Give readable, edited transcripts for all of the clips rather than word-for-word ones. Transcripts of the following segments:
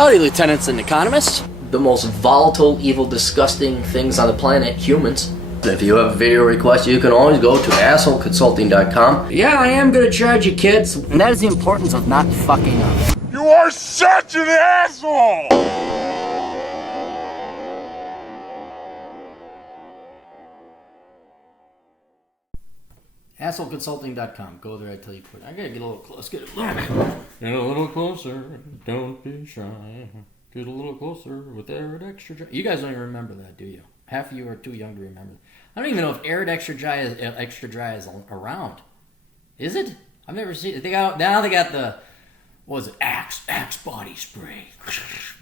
Howdy, lieutenants and economists. The most volatile, evil, disgusting things on the planet, humans. If you have a video request, you can always go to assholeconsulting.com. Yeah, I am gonna charge you, kids. And that is the importance of not fucking up. You are such an asshole! assholeconsulting.com. Go there, I tell you quick. I gotta get a little close. Get a little closer. Don't be shy. Get a little closer with Arid Extra Dry. You guys don't even remember that, do you? Half of you are too young to remember. I don't even know if Arid Extra Dry is around. Is it? I've never seen it. They got the, what was it? Axe body spray.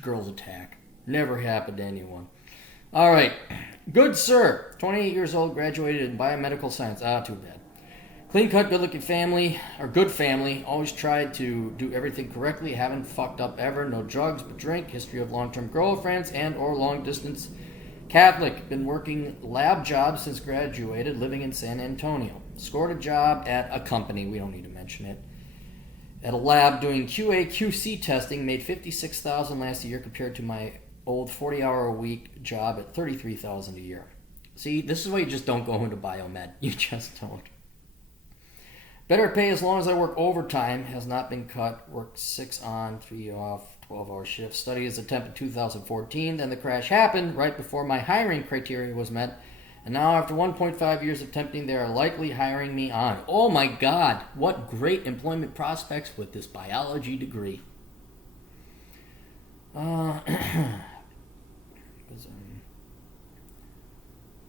Girls Attack. Never happened to anyone. All right. Good sir. 28 years old, graduated in biomedical science. Too bad. Clean cut, good looking family, or good family. Always tried to do everything correctly. Haven't fucked up ever. No drugs, but drink. History of long-term girlfriends and or long distance. Catholic. Been working lab jobs since graduated. Living in San Antonio. Scored a job at a company. We don't need to mention it. At a lab doing QA/QC testing. Made $56,000 last year compared to my old 40-hour-a-week job at $33,000 a year. See, this is why you just don't go into biomed. You just don't. Better pay as long as I work overtime. Has not been cut. Worked 6 on, 3 off, 12-hour shifts. Study is attempt in 2014. Then the crash happened right before my hiring criteria was met. And now after 1.5 years of temping, they are likely hiring me on. Oh my God. What great employment prospects with this biology degree.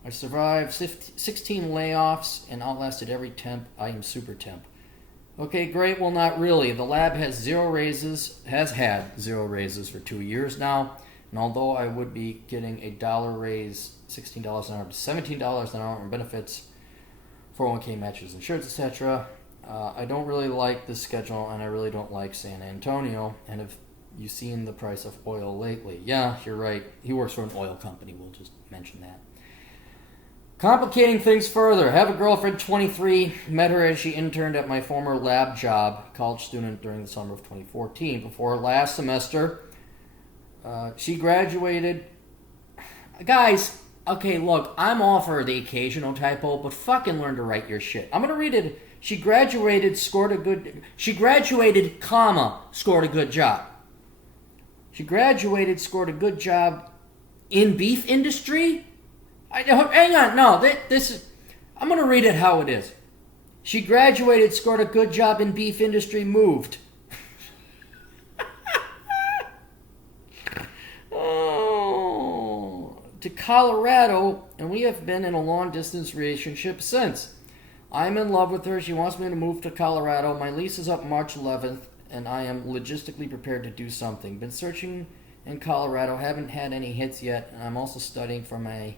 I survived 16 layoffs and outlasted every temp. I am super temp. Okay, great. Well, not really. The lab has had 0 raises for 2 years now. And although I would be getting a dollar raise, $16 an hour to $17 an hour in benefits, 401k matches, insurance, etc., I don't really like this schedule, and I really don't like San Antonio. And have you seen the price of oil lately? Yeah, you're right. He works for an oil company. We'll just mention that. Complicating things further. Have a girlfriend, 23. Met her as she interned at my former lab job. College student during the summer of 2014. Before last semester, she graduated. Guys, okay, look, I'm all for the occasional typo, but fucking learn to write your shit. I'm going to read it. She graduated, scored a good job. She graduated, scored a good job in beef industry? Hang on, no, this is, I'm going to read it how it is. She graduated, scored a good job in beef industry, moved. To Colorado, and we have been in a long-distance relationship since. I'm in love with her. She wants me to move to Colorado. My lease is up March 11th, and I am logistically prepared to do something. Been searching in Colorado, haven't had any hits yet, and I'm also studying for my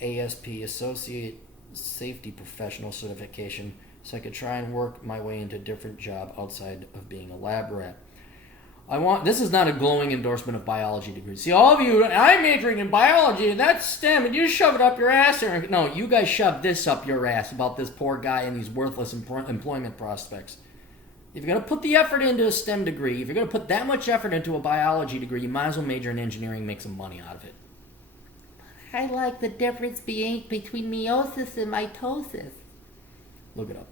ASP, Associate Safety Professional certification, so I could try and work my way into a different job outside of being a lab rat. This is not a glowing endorsement of biology degrees. See, all of you, I'm majoring in biology, and that's STEM, and you shove it up your ass. No, you guys shove this up your ass about this poor guy and these worthless employment prospects. If you're going to put the effort into a STEM degree, if you're going to put that much effort into a biology degree, you might as well major in engineering and make some money out of it. I like the difference between meiosis and mitosis. Look it up.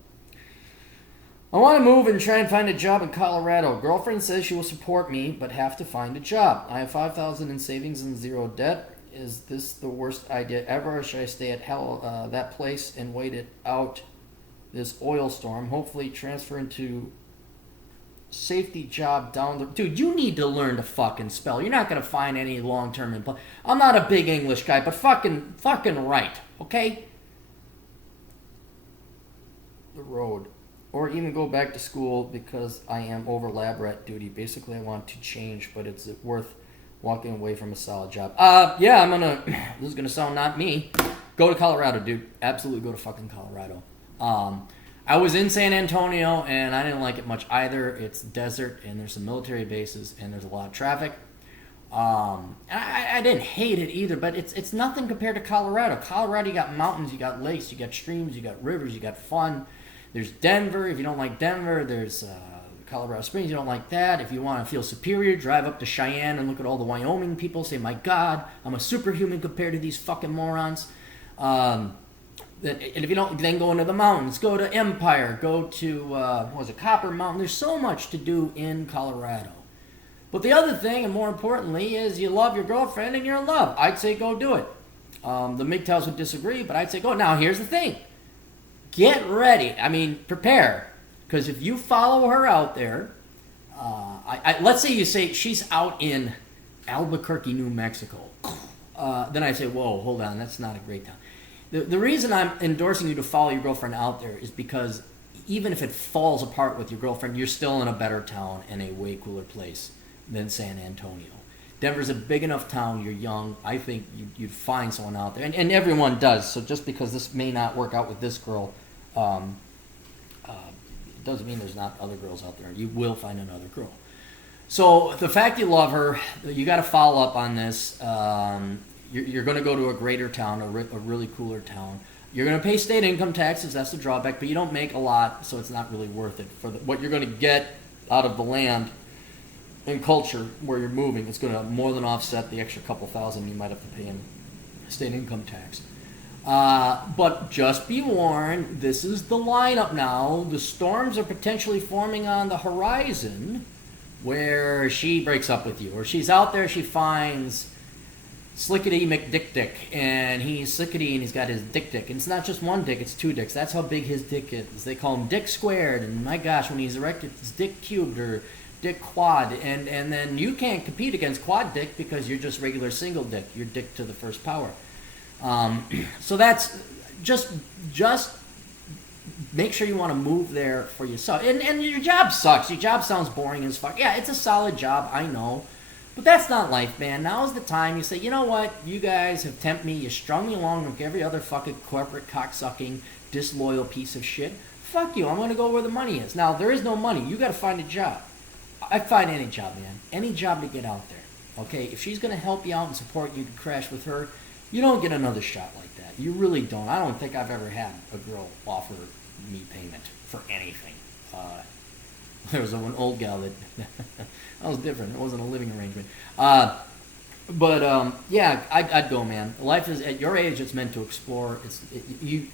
I want to move and try and find a job in Colorado. Girlfriend says she will support me, but have to find a job. I have $5,000 in savings and 0 debt. Is this the worst idea ever, or should I stay at that place and wait it out this oil storm? Hopefully transfer into safety job down the... Dude, you need to learn to fucking spell. You're not going to find any long-term employment. I'm not a big English guy, but fucking write, okay? The road. Or even go back to school because I am over lab rat duty. Basically, I want to change, but it's worth walking away from a solid job. Yeah, I'm gonna... This is gonna sound not me. Go to Colorado, dude. Absolutely go to fucking Colorado. I was in San Antonio, and I didn't like it much either. It's desert, and there's some military bases, and there's a lot of traffic. I didn't hate it either, but it's nothing compared to Colorado. Colorado, you got mountains, you got lakes, you got streams, you got rivers, you got fun. There's Denver. If you don't like Denver, there's Colorado Springs, you don't like that. If you want to feel superior, drive up to Cheyenne and look at all the Wyoming people. Say, my God, I'm a superhuman compared to these fucking morons. And if you don't, then go into the mountains. Go to Empire. Go to, Copper Mountain. There's so much to do in Colorado. But the other thing, and more importantly, is you love your girlfriend and you're in love. I'd say go do it. The MGTOWs would disagree, but I'd say go. Now, here's the thing. Get ready. I mean, prepare. Because if you follow her out there, let's say you say she's out in Albuquerque, New Mexico. Then I say, whoa, hold on, that's not a great town. The reason I'm endorsing you to follow your girlfriend out there is because even if it falls apart with your girlfriend, you're still in a better town and a way cooler place than San Antonio. Denver's a big enough town, you're young, I think you'd find someone out there. And everyone does, so just because this may not work out with this girl, doesn't mean there's not other girls out there. You will find another girl. So the fact you love her, you got to follow up on this. You're going to go to a greater town, a really cooler town. You're going to pay state income taxes. That's the drawback, but you don't make a lot, so it's not really worth it. For what you're going to get out of the land and culture where you're moving, it's going to more than offset the extra couple thousand you might have to pay in state income tax. But just be warned, this is the lineup now. The storms are potentially forming on the horizon where she breaks up with you. Or she's out there, she finds Slickety McDick, and he's Slickety and he's got his dick. And it's not just one dick, it's two dicks. That's how big his dick is. They call him Dick Squared, and my gosh, when he's erected, it's Dick Cubed or Dick Quad. And then you can't compete against Quad Dick because you're just regular single dick. You're dick to the first power. So that's just make sure you want to move there for yourself. And your job sucks. Your job sounds boring as fuck. Yeah, it's a solid job, I know. But that's not life, man. Now's the time you say, you know what? You guys have tempted me. You strung me along like every other fucking corporate cocksucking, disloyal piece of shit. Fuck you. I'm going to go where the money is. Now, there is no money. You got to find a job. I'd find any job, man. Any job to get out there. Okay? If she's going to help you out and support you to crash with her, you don't get another shot like that. You really don't. I don't think I've ever had a girl offer me payment for anything. There was an old gal that that was different. It wasn't a living arrangement. Yeah, I'd go, man. Life is at your age. It's meant to explore.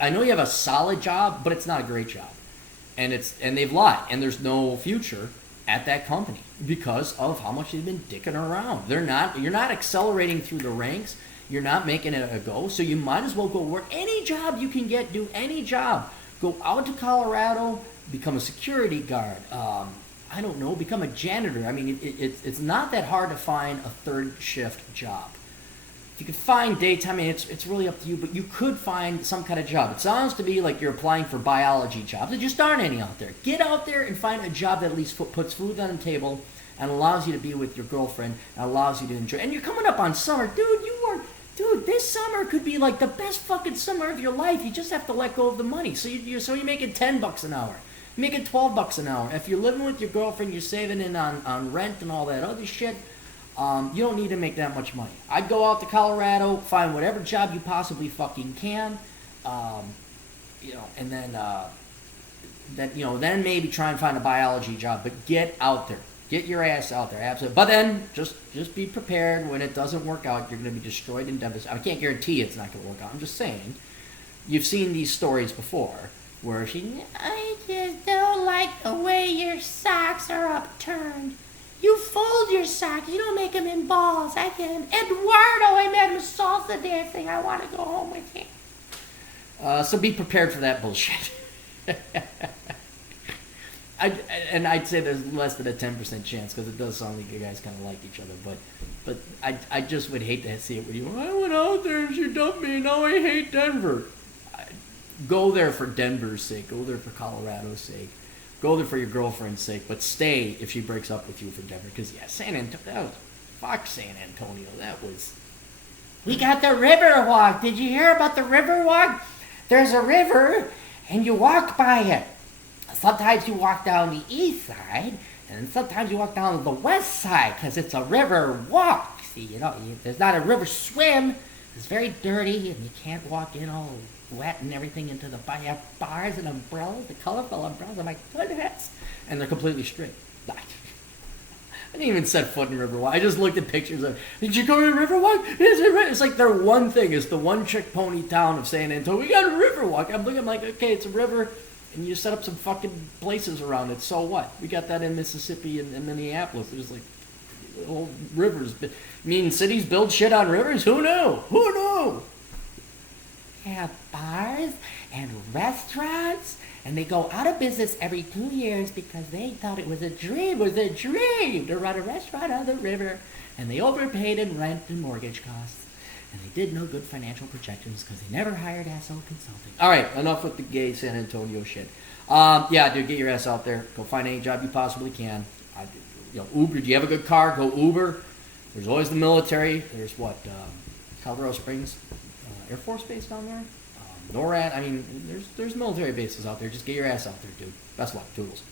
I know you have a solid job, but it's not a great job, and they've lied, and there's no future at that company because of how much they've been dicking around. You're not accelerating through the ranks. You're not making it a go, so you might as well go work any job you can get. Do any job. Go out to Colorado, become a security guard. I don't know, become a janitor. I mean, it's not that hard to find a third shift job. If you could find daytime, I mean, it's really up to you, but you could find some kind of job. It sounds to me like you're applying for biology jobs. There just aren't any out there. Get out there and find a job that at least puts food on the table and allows you to be with your girlfriend and allows you to enjoy. And you're coming up on summer. Dude, this summer could be like the best fucking summer of your life. You just have to let go of the money. So you're making $10 an hour. You're making $12 an hour. If you're living with your girlfriend, you're saving in on rent and all that other shit. You don't need to make that much money. I'd go out to Colorado, find whatever job you possibly fucking can, and then maybe try and find a biology job. But get out there. Get your ass out there, absolutely. But then, just be prepared. When it doesn't work out, you're going to be destroyed and devastated. I can't guarantee it's not going to work out. I'm just saying. You've seen these stories before, where I just don't like the way your socks are upturned. You fold your socks. You don't make them in balls. I can. Eduardo, I met him salsa dancing. I want to go home with him. So be prepared for that bullshit. I'd say there's less than a 10% chance because it does sound like you guys kind of like each other. But I just would hate to see it with you. I went out there and she dumped me. And now I hate Denver. Go there for Denver's sake. Go there for Colorado's sake. Go there for your girlfriend's sake. But stay if she breaks up with you for Denver. Because yeah, San Antonio. Fuck San Antonio. That was. We got the river walk. Did you hear about the river walk? There's a river, and you walk by it. Sometimes you walk down the east side, and sometimes you walk down the west side, because it's a river walk. See, there's not a river swim. It's very dirty, and you can't walk in all wetting everything into the bars and umbrellas, the colorful umbrellas. I'm like, goodness. And they're completely straight. I didn't even set foot in Riverwalk. I just looked at pictures of, did you go to Riverwalk? It's like their one thing. It's the one trick pony town of San Antonio. We got a Riverwalk. I'm looking, I'm like, okay, it's a river, and you set up some fucking places around it. So what? We got that in Mississippi and Minneapolis. There's like old rivers. I mean, cities build shit on rivers? Who knew? Who knew? Have bars and restaurants, and they go out of business every 2 years because they thought it was a dream. It was a dream to run a restaurant on the river, and they overpaid in rent and mortgage costs, and they did no good financial projections because they never hired asshole consulting. All right, enough with the gay San Antonio shit. Yeah, dude, get your ass out there. Go find any job you possibly can. Uber. Do you have a good car? Go Uber. There's always the military. There's Colorado Springs Air Force Base down there. NORAD. I mean, there's military bases out there. Just get your ass out there, dude. Best luck. Toodles.